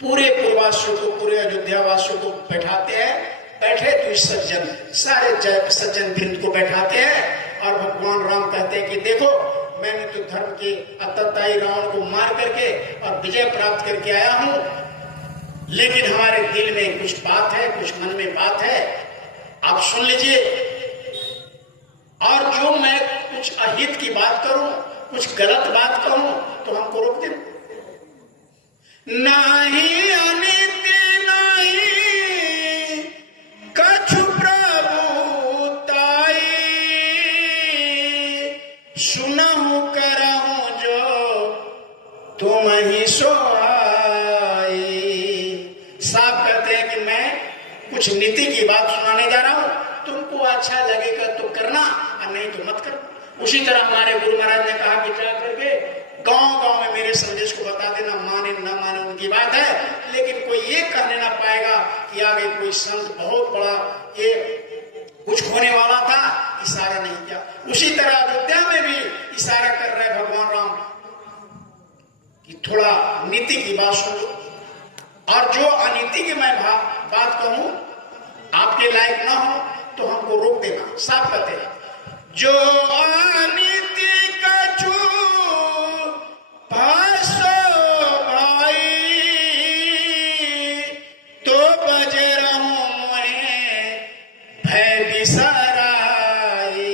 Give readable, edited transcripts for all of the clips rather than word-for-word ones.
पूरे पूर्वासियों को, पूरे अयोध्या वासियों को बैठाते हैं। बैठे तो इस सज्जन, सारे सज्जन वृंद को बैठाते हैं और भगवान राम कहते हैं कि देखो, मैंने तो धर्म के अत्याचारी रावण को मार करके और विजय प्राप्त करके आया हूं, लेकिन हमारे दिल में कुछ बात है, कुछ मन में बात है, आप सुन लीजिए। और जो मैं कुछ अहित की बात करूं, कुछ गलत बात कहूं, तो हमको रोक दे। नाही अनित नहीं कछु प्रभु ताई, सुनहु करहु जो तुम ही सोहाई। साहब कहते हैं कि मैं कुछ नीति की बात सुनाने जा रहा हूं, तुमको अच्छा लगेगा तो करना और नहीं तो मत करना। उसी तरह हमारे गुरु महाराज ने कहा कि जा करके गांव-गांव में मेरे संदेश को बता देना, माने ना माने उनकी बात है, लेकिन कोई ये कहने ना पाएगा कि आगे कोई संत बहुत बड़ा ये कुछ होने वाला था, इशारा नहीं किया। उसी तरह अयोध्या में भी इशारा कर रहे भगवान राम कि थोड़ा नीति की बात सुनो, और जो अनीति की मैं बात कहूं आपके लायक ना हो तो हमको रोक देना। साफ कहते हैं, जो अनीति कछु भाषो भाई, तो बजे रहूं मोहे भय बिसराई।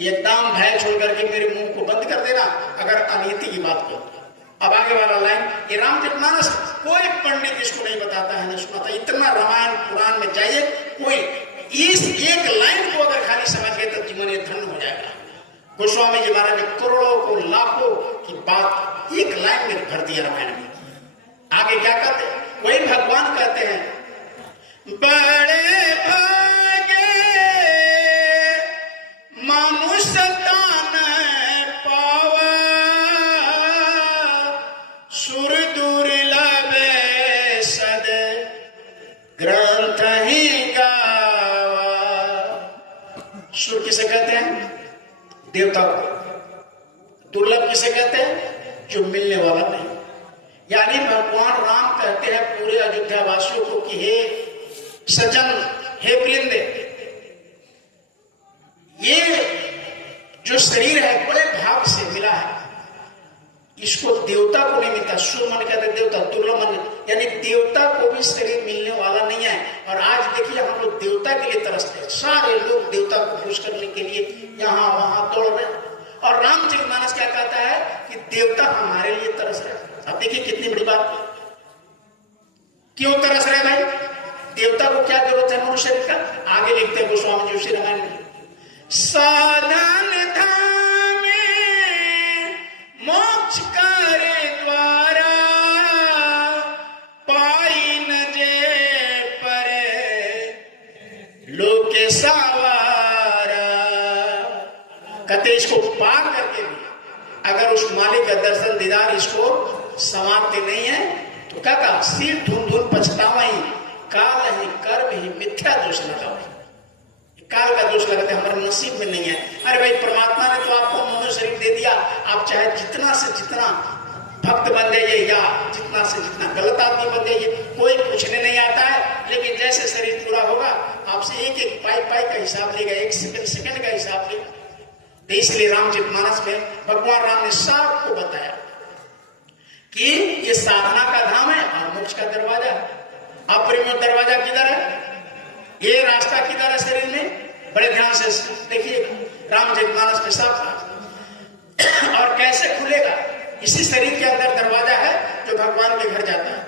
एकदम भय छोड़ करके मेरे मुंह को बंद कर देना अगर अनीति की बात करो। अब आगे वाला लाइन, ये रामचरितमानस कोई पंडित इसको नहीं बताता है, न सुनाता। इतना रामायण पुराण में जाइए, कोई इस एक लाइन को अगर खाली समझ गए तो जीवन ये धन्य हो जाएगा। गोस्वामी जी महाराज ने करोड़ों को लाखों की बात एक लाइन में भर दिया रामायण में। आगे क्या कहते हैं, वही भगवान कहते हैं, बड़े भागे मनुष्य तान पावा, सुर दुर्लभ सद ग्रंथ ही गावा। सुर किसे कहते हैं? देवता को। दुर्लभ किसे कहते हैं? जो मिलने वाला नहीं। यानी भगवान राम कहते हैं पूरे अयोध्या वासियों को कि हे सज्जन, हे वृंद, ये जो शरीर है बड़े भाग से मिला है, इसको देवता को नहीं मिलता। सुर मन कहते देवता, दुर्लभ मन, यानी देवता को भी शरीर मिलने वाला नहीं है। और आज देखिए हम लोग देवता के लिए तरसते हैं, सारे लोग देवता को खुश करने के लिए यहाँ वहां दौड़ रहे हैं। और रामचरितमानस क्या कहता है कि देवता हमारे लिए तरस रहे हैं। अब देखिए कितनी बड़ी बात, क्यों तरस रहे भाई? देवता को क्या जरूरत है मनुष्य का? आगे लिखते हैं गोस्वामी जी उसी रामायण में, साधन धामे मोक्ष करे द्वारा, पाई न जे परे लोके सावारा। कहते इसको पार करके भी अगर उस मालिक का दर्शन दीदार इसको समाप्ति नहीं है तो क्या कहा, सिर धुन धुन पछतावही, काल ही कर्म ही मिथ्या दोष लगाओ। काल का दोष लगाते हमारे नसीब में नहीं है। अरे भाई, परमात्मा ने तो आपको मनुष्य शरीर दे दिया, आप चाहे जितना से जितना भक्त बन जाइए या जितना से जितना गलत आदमी बन जाइए, कोई पूछने नहीं आता है। लेकिन जैसे शरीर पूरा होगा आपसे एक एक पाई पाई का हिसाब लेगा, एक सेकंड सेकंड का हिसाब लेगा। तो इसलिए रामचरितमानस में भगवान राम ने सबको बताया कि ये साधना का धाम है और मोक्ष का दरवाजा। अप्रिय दरवाजा किधर है, ये रास्ता किधर है शरीर में? बड़े ध्यान से देखिए रामचरितमानस में सब। और कैसे खुलेगा? इसी शरीर के अंदर दरवाजा है जो भगवान के घर जाता है।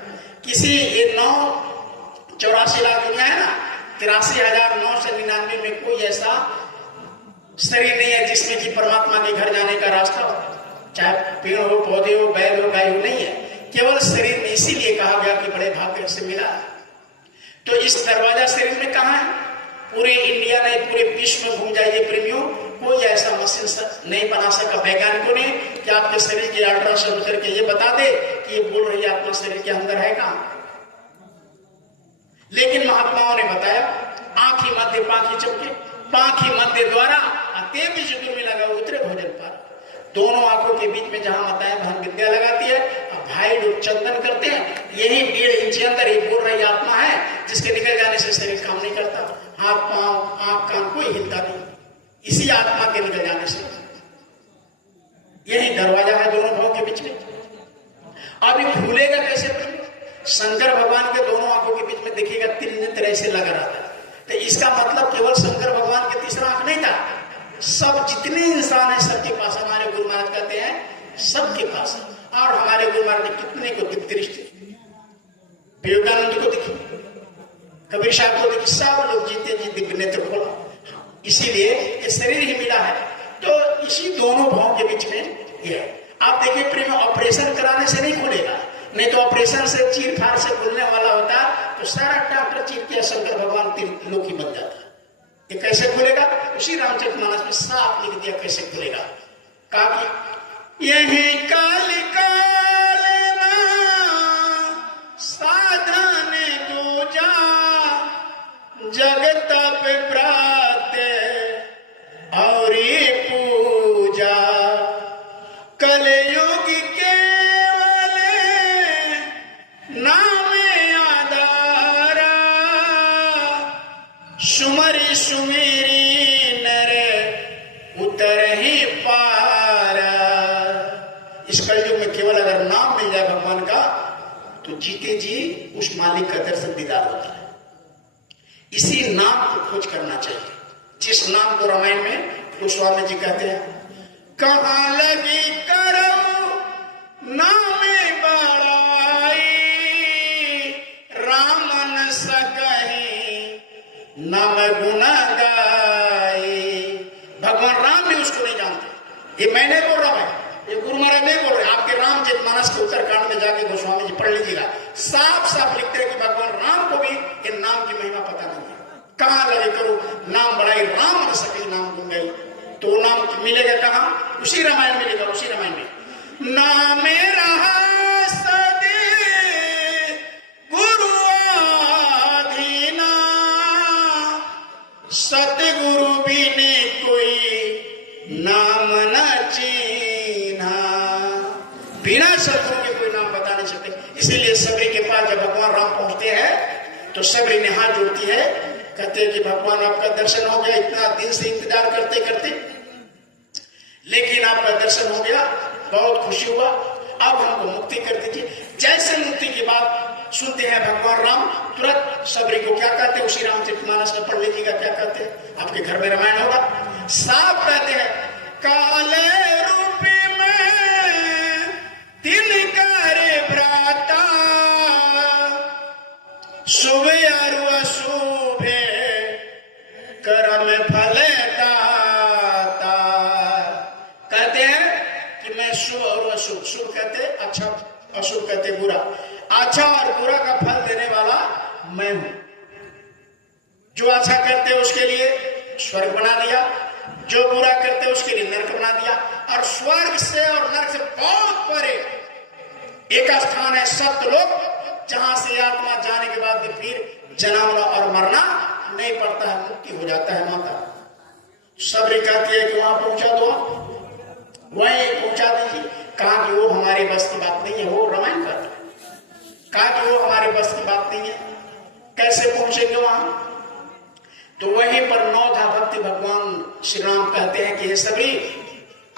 किसी ये 984 लाख दुनिया है ना, 83,999 में कोई ऐसा शरीर नहीं है जिसमें कि परमात्मा के घर जाने का रास्ता हो। चाहे पेड़ हो, पौधे हो, बैल हो, गाय हो, नहीं है, केवल शरीर में। इसीलिए कहा गया कि बड़े भाग्य से मिला। तो इस दरवाजा शरीर में कहाँ है? पूरे इंडिया नहीं, पूरे विश्व में घूम जाइए प्रेमियों, कोई ऐसा मशीन नहीं बना सका वैज्ञानिकों ने कि आपके शरीर के अल्ट्रासाउंड करके ये बता दे कि ये बोल रही आत्मा शरीर के अंदर है कहाँ। लेकिन महात्माओं ने बताया, आंखी मध्य पाखी चमके, पाखी मध्य द्वारा अते बीज में लगा उतरे भोजन पार। दोनों आंखों के बीच में जहां माताएं बहन विद्या लगाती है, अब भाई लोग चंदन करते हैं, यही 1.5 इंच अंदर ही बोल रही आत्मा है, जिसके निकल जाने से शरीर काम नहीं करता, हाथ पांव आंख कान कोई हिलता नहीं, इसी आत्मा के निकल जाने से। यही दरवाजा है दोनों भाव के बीच में। अब ये खुलेगा कैसे? शंकर भगवान के दोनों आंखों के बीच में देखिएगा 3 नेत्र ऐसे लगा रहता है, तो इसका मतलब केवल शंकर भगवान के तीसरा आंख नहीं था, सब जितने इंसान है सबके पास। हमारे गुरु महाराज कहते हैं सबके पास है। और हमारे गुरु महाराज ने कितने को दिख दृष्टि, विवेकानंद को दिखी, कबीर साहब को दिखी, सब लोग जीते जी दिव्य नेत्र खोला। इसीलिए ये शरीर ही मिला है, तो इसी दोनों भाव के बीच में ये है। आप देखिए प्रेम ऑपरेशन कराने से नहीं खुलेगा, नहीं तो ऑपरेशन से चीर फाड़ से खुलने वाला होता तो सारा डॉक्टर चीर के शंकर भगवान त्रिलोकी बन जाता। ये कैसे खुलेगा? उसी रामचरितमानस में साफ लिख दिया कैसे खुलेगा। कहा कि यही काल कालना साधन दूजा जगत पे प्रात और पूजा कलयुग केवल नाम आधारा सुमरी सुमेरी नर उतर ही पारा। इस कलयुग में केवल अगर नाम मिल जाए भगवान का तो जीते जी उस मालिक का दर्शन दीदार होता है। इसी नाम को खोज करना चाहिए, जिस नाम को रामायण में गोस्वामी जी कहते हैं, कहाँ लगी करो नामे बड़ाई राम न सकही नाम गुना गाई। भगवान राम भी उसको नहीं जानते, ये मैं नहीं बोल रहा भाई, ये गुरु महाराज नहीं बोल रहे। आपके रामचरितमानस के उत्तरकांड में जाके गोस्वामी जी पढ़ लीजिएगा, साफ साफ लिखते हैं कि भगवान राम को भी इन नाम की महिमा पता नहीं है। कहाँ लगे करो नाम बड़ाई राम न सके नाम गुन गई, तो नाम मिलेगा कहाँ? उसी रामायण मिलेगा, उसी रामायण में नामे रहा सदे गुरु आधीना सतगुरु बिने कोई नाम न चीना। बिना सतगुरु के कोई नाम बता नहीं सकते। इसीलिए सबरी के पास जब भगवान राम पहुंचते हैं तो सबरी ने हाथ जोड़ती है, कहते हैं कि भगवान आपका दर्शन हो गया, इतना दिन से इंतजार करते करते, लेकिन आपका दर्शन हो गया, बहुत खुशी हुआ, अब हमको मुक्ति कर दीजिए। जैसे मुक्ति की बात सुनते हैं भगवान राम तुरंत सबरी को क्या कहते हैं, उसी रामचरितमानस में पढ़ लीजिएगा क्या कहते हैं, आपके घर में रामायण होगा, साफ कहते हैं काले रूप में दिन करे भ्राता शुभ और अशुभ कर्म फल दाता। कहते हैं कि मैं शुभ और अशुभ, शुभ कहते अच्छा, अशुभ कहते बुरा, अच्छा और बुरा का फल देने वाला मैं हूं। जो अच्छा करते उसके लिए स्वर्ग बना दिया, जो बुरा करते उसके लिए नरक बना दिया, और स्वर्ग से और नरक से बहुत परे एक स्थान है सत्यलोक, जहां से आत्मा जाने के बाद फिर जन्मना और मरना नहीं पड़ता है, मुक्ति हो जाता है। माता सबरी कहती है कि वहां पहुंचा दो, वहीं पहुंचा दीजिए। कहा कि वो हमारे बस की बात नहीं है, वो रामायण का है। कहा कि वो हमारे बस की बात नहीं है, कैसे पहुंचेंगे वहां? तो वहीं पर 9 धा भक्ति भगवान श्री राम कहते हैं कि हे सबरी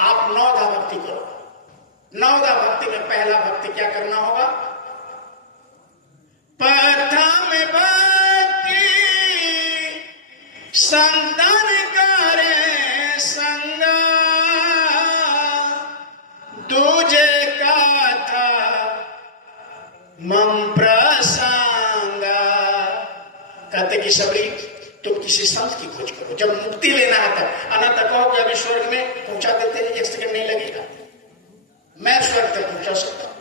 आप 9 धा भक्ति करो। 9 धा भक्ति में पहला भक्ति क्या करना होगा? प्रथम भक्ति संतन करे संगा दूजे कथा मम प्रसंगा। कहते कि सबरी तुम किसी संत की खोज करो, जब मुक्ति लेना है तब। अनंत कहोगे अभी स्वर्ग में पहुंचा देते हैं, 1 सेकंड नहीं लगेगा, मैं स्वर्ग तक पहुंचा सकता हूं।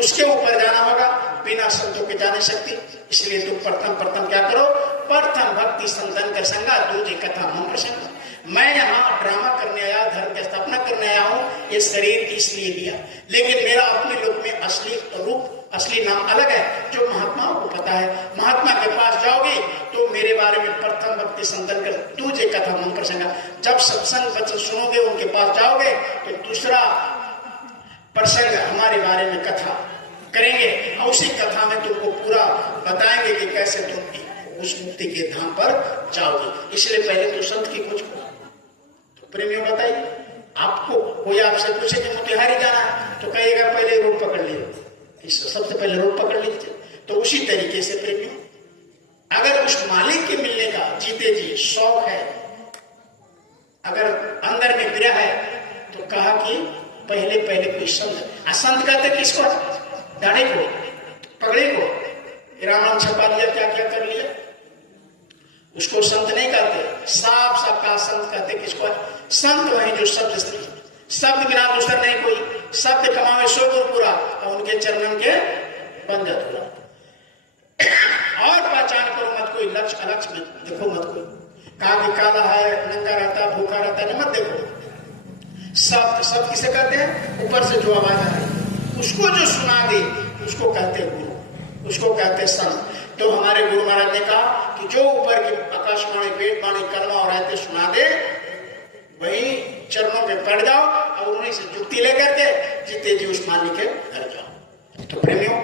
उसके ऊपर जाना होगा, बिना संतों के जा नहीं सकती। इसलिए तुम प्रथम क्या करो? प्रथम भक्ति संतन का संगा दूजे कथा मम प्रसंगा। मैं यहाँ ड्रामा करने आया, धर्म की स्थापना करने आया हूँ, ये शरीर इसलिए लिया, लेकिन मेरा अपने लोक में असली रूप, असली नाम अलग है, जो महात्माओं को पता है। महात्मा के पास जाओगे तो मेरे बारे में प्रथम भक्ति संतन कर दूजे कथा मम प्रसंगा। जब सत्संग वचन सुनोगे, उनके पास जाओगे तो दूसरा प्रसंग हमारे बारे में कथा करेंगे और उसी कथा में तुमको पूरा बताएंगे कि कैसे तुम उस मुक्ति के धाम पर जाओगे। इसलिए पहले तो संत की खोज करो। तो प्रेमियों बताइए, आपको कोई आपसे पूछे कि मोतिहारी जाना है तो कहिएगा पहले रोड पकड़ लीजिए, सबसे पहले रोड पकड़ लीजिए। तो उसी तरीके से प्रेमियों, अगर उस मालिक के मिलने का जीते जी शौक है, अगर अंदर में विरह है, तो कहा कि पहले कोई संत। संत कहते किसको? दाढ़े को, पगड़े को। राम छपा लिया, क्या क्या कर लिया, उसको संत नहीं कहते। साफ साफ कहा संत कहते किसको? संत वही जो शब्द बिना दूसर नहीं कोई, शब्द कमावे सो गुरु पूरा और उनके चरणन के बंद अधूरा। और पहचान करो मत कोई, लक्ष्य अलक्ष्य में देखो मत कोई। कहा कि काला है, नंगा रहता, भूखा रहता है, मत देखो। शब्द किसे कहते हैं? ऊपर से जो आवाज आ रही उसको जो सुना दे उसको कहते हैं गुरु, उसको कहते हैं संत। तो हमारे गुरु महाराज ने कहा कि जो ऊपर की आकाशवाणी, वेदवाणी, कलमा और आयतें सुना दे वही चरणों पे पड़ जाओ और उन्हीं से जुक्ति लेकर के जीते जी उस मालिक के घर जाओ। तो प्रेमियों,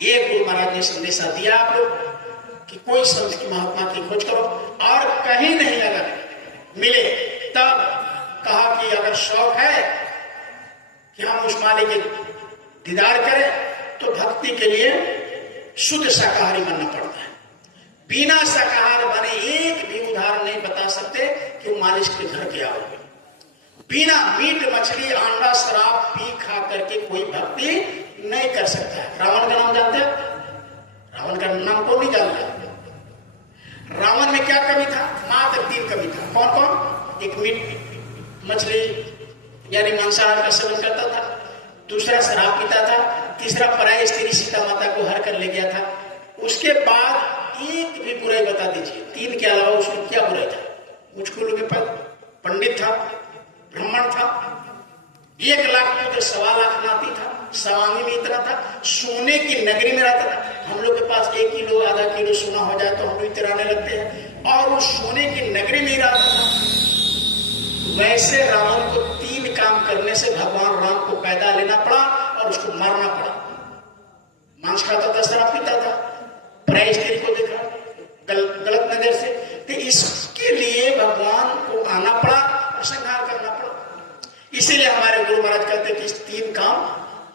ये गुरु महाराज ने संदेशा दिया आप लोग कि कोई संत की महात्मा की खोज करो, और कहीं नहीं अगर मिले तब कहा कि अगर शौक है कि हम उस मालिक के दीदार करें तो भक्ति के लिए शुद्ध शाकाहारी बनना पड़ता है। बिना शाकाहार बने एक भी उदाहरण नहीं बता सकते कि वो मालिक के घर के आओगे। बिना मीट मछली अंडा शराब पी खा करके कोई भक्ति नहीं कर सकता है। रावण का नाम जानते हैं? रावण का नाम कौन नहीं जानता? रावण में क्या कमी था? मात्र 3 कमी था। कौन कौन? एक मीट मछली यानी मांसाहार का सेवन करता था, दूसरा शराब पीता था, तीसरा पराई स्त्री सीता माता को हर कर ले गया था। उसके बाद एक भी बुराई बता दीजिए, 3 के अलावा उसमें क्या बुराई था? मुझको के पास पंडित था, ब्राह्मण था, 1 लाख पुत्र, 1.25 लाख नाती था, सवांगी में इतना था, सोने की नगरी में रहता था। हम लोग के पास 1 किलो आधा किलो सोना हो जाए तो हम लोग इतराने लगते हैं, और वो सोने की नगरी में रहता था। वैसे रावण को 3 काम करने से भगवान राम को पैदा लेना पड़ा और उसको मारना पड़ा। मांस खाता था, शराब पीता था, पराई स्त्री को देखा गलत नजर से, तो इसके लिए भगवान को आना पड़ा और संहार करना पड़ा। इसीलिए हमारे गुरु महाराज कहते हैं कि इस 3 काम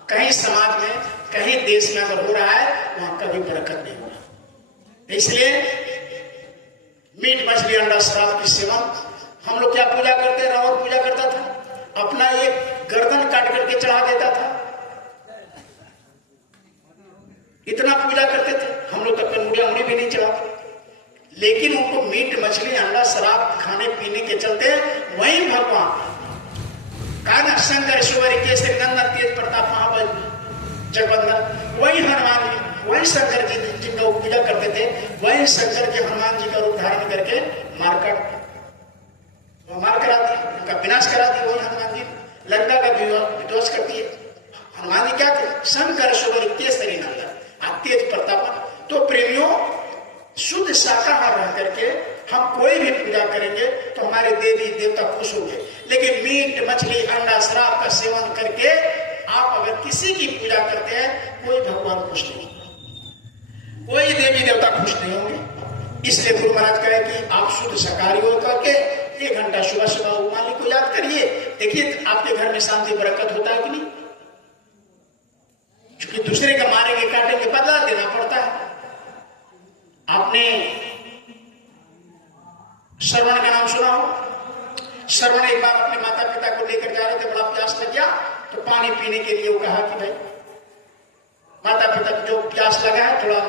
कहीं समाज में, कहीं देश में अगर हो रहा है वहां कभी बरकत नहीं हो रहा। इसलिए मीट मछली अंडा शराब की सेवन, हम लोग क्या पूजा करते हैं? रावण पूजा करता था, अपना एक गर्दन काट करके चढ़ा देता था, इतना पूजा करते थे। हम लोग तब उंगली भी नहीं चढ़ाते, लेकिन उनको मीट मछली अंडा शराब खाने पीने के चलते वही भगवान काना शंकर ईश्वरी केसरी नंदन तेज प्रताप महाबल जगबंदन, वही हनुमान जी, वही शंकर जी जिनका वो पूजा करते थे, वही शंकर के हनुमान जी का रूप धारण करके मार करा दी, उनका विनाश करा दी। वही हनुमान जी लंका का विध्वंस करती है। हनुमान जी क्या थे? शंकर ईश्वरी केसरी नंदन तेज प्रताप। तो प्रेमियों, शुद्ध शाकाहार रह करके हम कोई भी पूजा करेंगे तो हमारे देवी देवता खुश होंगे। लेकिन मीट मछली अंडा शराब का सेवन करके आप अगर किसी की पूजा करते हैं, कोई भगवान खुश नहीं, कोई देवी देवता खुश नहीं होंगे। इसलिए गुरु महाराज कहे कि आप शुद्ध शाकाहारी हो करके 1 घंटा सुबह सुबह मालिक को याद करिए। देखिए आपके घर में शांति बरकत होता है कि नहीं? क्योंकि दूसरे का मारेंगे काटेंगे बदला देना पड़ता है। आपने श्रवण का नाम सुना हो? श्रवण एक बार अपने माता पिता को लेकर जा रहे थे, बड़ा प्यास लग गया तो पानी पीने के लिए वो कहा कि भाई माता पिता को जो प्यास लगा है थोड़ा